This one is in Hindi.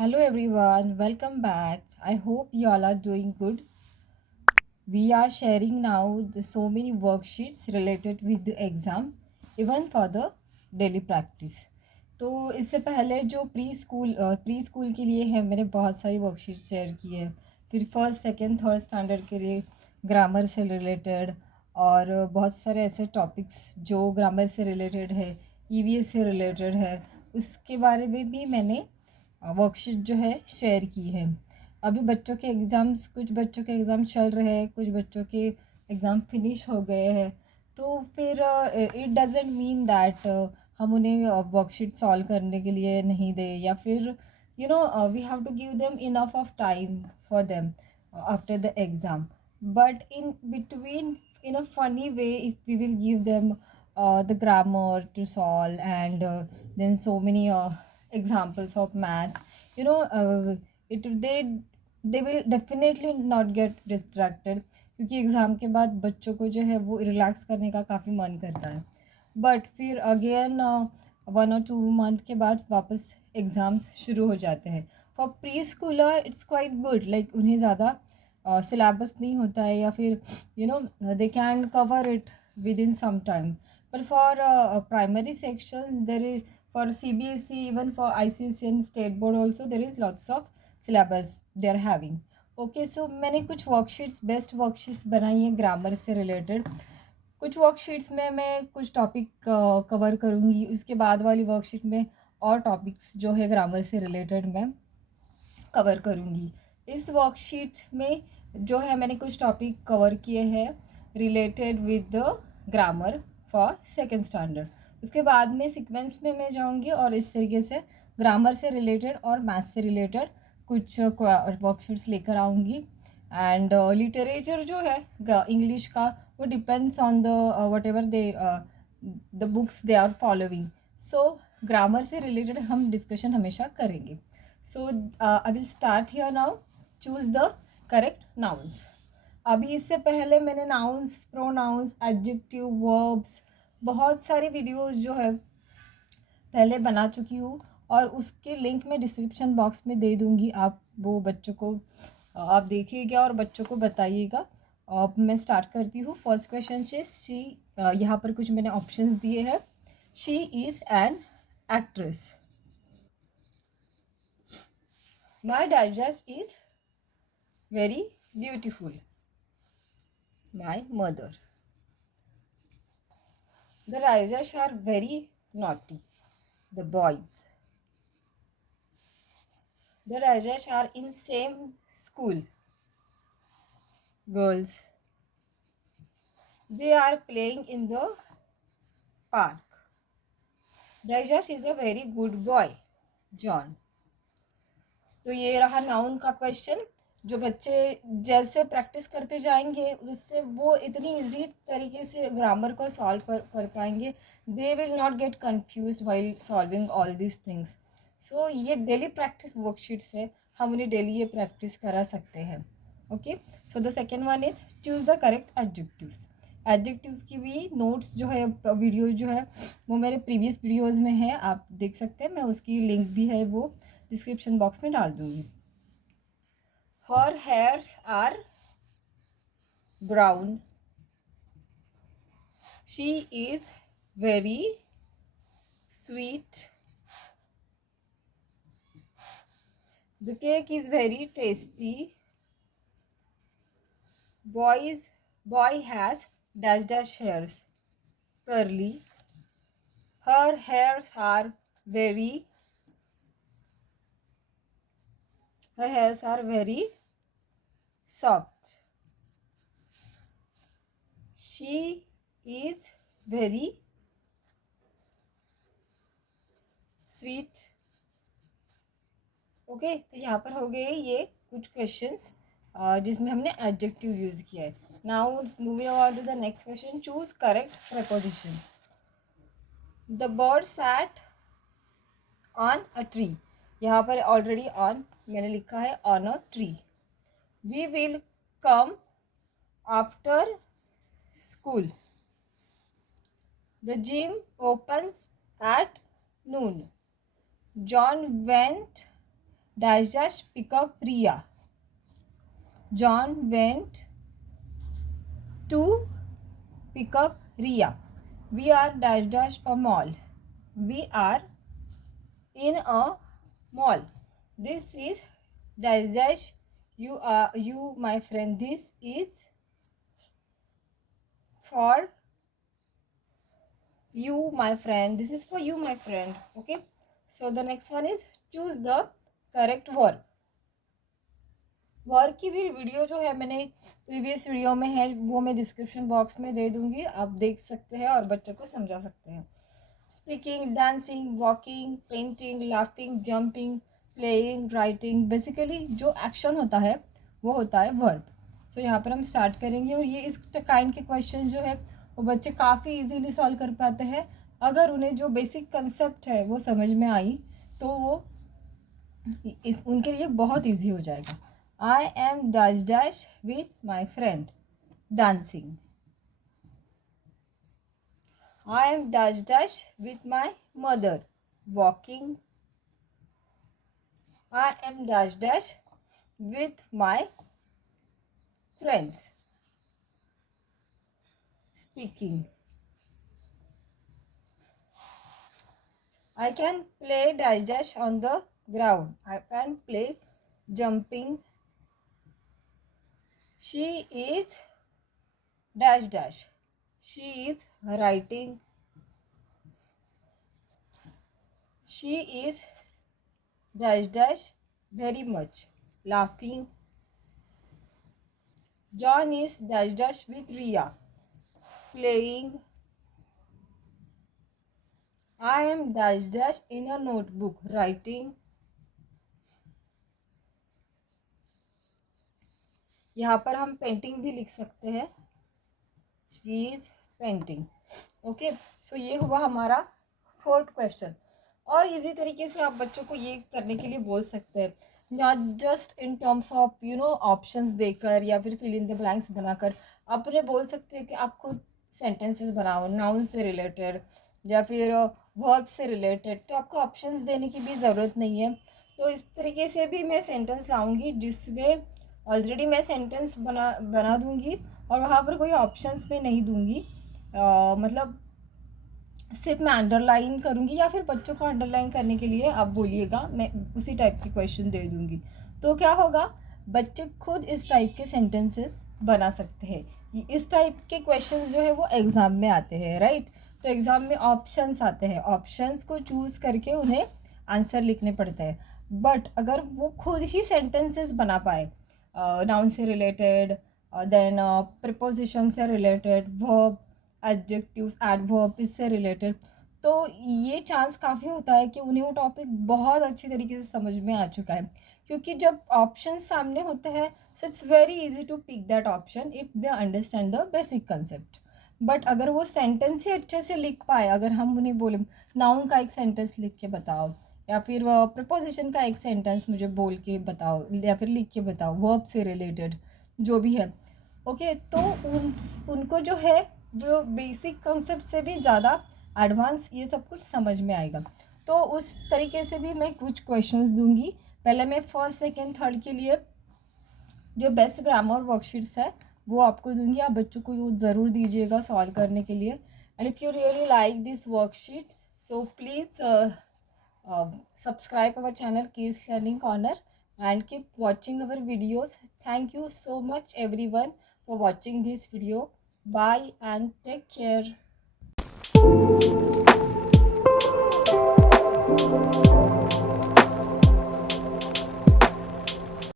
Hello everyone, welcome back. I hope you all are doing good. We are sharing now so many worksheets related with the exam, even for the daily practice. तो इससे पहले जो प्री स्कूल के लिए है मैंने बहुत सारी वर्कशीट शेयर की है। फिर फर्स्ट सेकंड थर्ड स्टैंडर्ड के लिए ग्रामर से रिलेटेड और बहुत सारे ऐसे टॉपिक्स जो ग्रामर से रिलेटेड है, ईवीएस से रिलेटेड है, उसके बारे में भी मैंने वर्कशीट जो है शेयर की है। अभी बच्चों के एग्ज़ाम्स कुछ बच्चों के एग्ज़ाम चल रहे हैं, कुछ बच्चों के एग्ज़ाम फिनिश हो गए हैं। तो फिर इट डजेंट मीन दैट हम उन्हें वर्कशीट सॉल्व करने के लिए नहीं दें, या फिर we have to give them enough of time for them after the exam, but in between in a funny way if we will give them the grammar to solve, and then so many examples of maths, it they will definitely not get distracted, क्योंकि एग्ज़ाम के बाद बच्चों को जो है वो रिलैक्स करने का काफ़ी मन करता है। बट फिर अगेन 1 और 2 मंथ के बाद वापस एग्ज़ाम्स शुरू हो जाते हैं। For preschooler it's quite good, like उन्हें ज़्यादा सिलेबस नहीं होता है, या फिर they can cover it within some time. but for primary sections there is, for CBSE, even for ICSE and state board also, there is lots of syllabus they are having. Okay, so मैंने कुछ वर्कशीट्स, बेस्ट वर्कशीट्स बनाई हैं ग्रामर से रिलेटेड। कुछ वर्कशीट्स में मैं कुछ टॉपिक कवर करूँगी, उसके बाद वाली वर्कशीट में और टॉपिक्स जो है ग्रामर से रिलेटेड मैं कवर करूँगी। इस वर्कशीट में जो है मैंने कुछ टॉपिक कवर किए हैं related with the grammar for second standard. उसके बाद में सीक्वेंस में मैं जाऊँगी और इस तरीके से ग्रामर से रिलेटेड और मैथ्स से रिलेटेड कुछ वर्कशीट्स लेकर आऊँगी। एंड लिटरेचर जो है इंग्लिश का, वो depends on the whatever the books they are following. So grammar से रिलेटेड हम डिस्कशन हमेशा करेंगे। So I will start here now. Choose the correct nouns. अभी इससे पहले मैंने नाउन्स, प्रोनाउंस, एडजेक्टिव, वर्ब्स, बहुत सारी वीडियोस जो है पहले बना चुकी हूँ, और उसके लिंक मैं डिस्क्रिप्शन बॉक्स में दे दूँगी। आप वो बच्चों को आप देखिएगा और बच्चों को बताइएगा। अब मैं स्टार्ट करती हूँ। फर्स्ट क्वेश्चन से शी, यहाँ पर कुछ मैंने ऑप्शंस दिए हैं। She is an actress. My digest is very beautiful. My mother. The Rajesh are very naughty. The boys. The Rajesh are in same school. Girls. They are playing in the park. Rajesh is a very good boy. John. तो ये रहा नाउन का क्वेश्चन। जो बच्चे जैसे प्रैक्टिस करते जाएंगे उससे वो इतनी इजी तरीके से ग्रामर को सॉल्व कर पाएंगे। They will not get confuse while solving all this things. So ये डेली प्रैक्टिस वर्कशीट्स है, हम उन्हें डेली ये प्रैक्टिस करा सकते हैं। Okay, so the second one is choose the correct adjectives. Adjectives की भी नोट्स जो है, वीडियो जो है वो मेरे प्रीवियस वीडियोज़ में है, आप देख सकते हैं। मैं उसकी लिंक भी है वो डिस्क्रिप्शन बॉक्स में डाल दूँगी। Her hairs are brown. She is very sweet. The cake is very tasty. Boy has dash dash hairs, curly. Her hairs are very soft. She is very sweet. Okay, तो यहाँ पर हो गए ये कुछ क्वेश्चंस जिसमें हमने एडजेक्टिव यूज़ किया है। Now moving on to the next question. Choose correct preposition. The bird sat on a tree. यहाँ पर ऑलरेडी ऑन मैंने लिखा है, on a tree. We will come after school. The gym opens at noon. John dash dash pick up Priya. John went to pick up Riya. We are dash dash a mall. We are in a mall. This is dash dash. You my friend. This is for you my friend. This is for you my friend. Okay, so the next one is choose the correct verb. Work की भी वीडियो जो है मैंने प्रीवियस वीडियो में है, वो मैं डिस्क्रिप्शन बॉक्स में दे दूंगी, आप देख सकते हैं और बच्चों को समझा सकते हैं. Speaking, dancing, walking, painting, laughing, jumping, playing, writing, basically जो एक्शन होता है वो होता है वर्ब. सो यहाँ पर हम स्टार्ट करेंगे और ये इस काइंड के क्वेश्चन जो है वो बच्चे काफ़ी इजीली सॉल्व कर पाते हैं अगर उन्हें जो बेसिक कंसेप्ट है वो समझ में आई तो वो उनके लिए बहुत ईजी हो जाएगा. I am dash dash with my friend dancing. I am dash dash with my mother walking. I am dash dash with my friends speaking. I can play dash dash on the ground. I can play jumping. She is dash dash. She is writing. She is dash dash very much laughing. John is dash dash with Riya playing. I am dash dash in a notebook writing. यहाँ पर हम पेंटिंग भी लिख सकते हैं. She is painting. ओके, सो ये हुआ हमारा 4th क्वेश्चन. और इजी तरीके से आप बच्चों को ये करने के लिए बोल सकते हैं, not just in terms of options देकर या फिर फिल इन द ब्लैंक्स बनाकर. आप उन्हें बोल सकते हैं कि आप खुद सेंटेंसेस बनाओ नाउन से रिलेटेड या फिर वर्ब से रिलेटेड, तो आपको ऑप्शंस देने की भी ज़रूरत नहीं है. तो इस तरीके से भी मैं सेंटेंस लाऊंगी जिसमें ऑलरेडी मैं सेंटेंस बना दूंगी और वहाँ पर कोई ऑप्शंस में नहीं दूंगी. मतलब सिर्फ मैं अंडरलाइन करूंगी या फिर बच्चों को अंडरलाइन करने के लिए आप बोलिएगा, मैं उसी टाइप के क्वेश्चन दे दूंगी. तो क्या होगा, बच्चे खुद इस टाइप के सेंटेंसेस बना सकते हैं. इस टाइप के क्वेश्चंस जो है वो एग्ज़ाम में आते हैं, राइट. तो एग्ज़ाम में ऑप्शंस आते हैं, ऑप्शंस को चूज़ करके उन्हें आंसर लिखने पड़ते हैं. बट अगर वो खुद ही सेंटेंसेस बना पाए नाउन से रिलेटेड, देन प्रीपोजिशन से रिलेटेड, वर्ब, एडजेक्टिव्स, एडवर्ब इससे रिलेटेड, तो ये चांस काफ़ी होता है कि उन्हें वो टॉपिक बहुत अच्छी तरीके से समझ में आ चुका है. क्योंकि जब ऑप्शन सामने होते हैं so it's very easy to pick that option if they understand the basic concept. But अगर वो सेंटेंस ही अच्छे से लिख पाए, अगर हम उन्हें बोले नाउन का एक सेंटेंस लिख के बताओ या फिर प्रपोजिशन का एक सेंटेंस मुझे बोल के बताओ या फिर लिख के बताओ, वर्ब से रिलेटेड जो भी है, ओके, तो उनको जो है जो बेसिक कंसेप्ट से भी ज़्यादा एडवांस ये सब कुछ समझ में आएगा. तो उस तरीके से भी मैं कुछ क्वेश्चंस दूंगी. पहले मैं 1st, 2nd, 3rd के लिए जो बेस्ट ग्रामर वर्कशीट्स है वो आपको दूंगी. आप बच्चों को वो ज़रूर दीजिएगा सॉल्व करने के लिए. And if you really like this worksheet so please subscribe our channel Kids Learning Corner and keep watching our videos. Thank you so much everyone for watching this video. Bye and take care.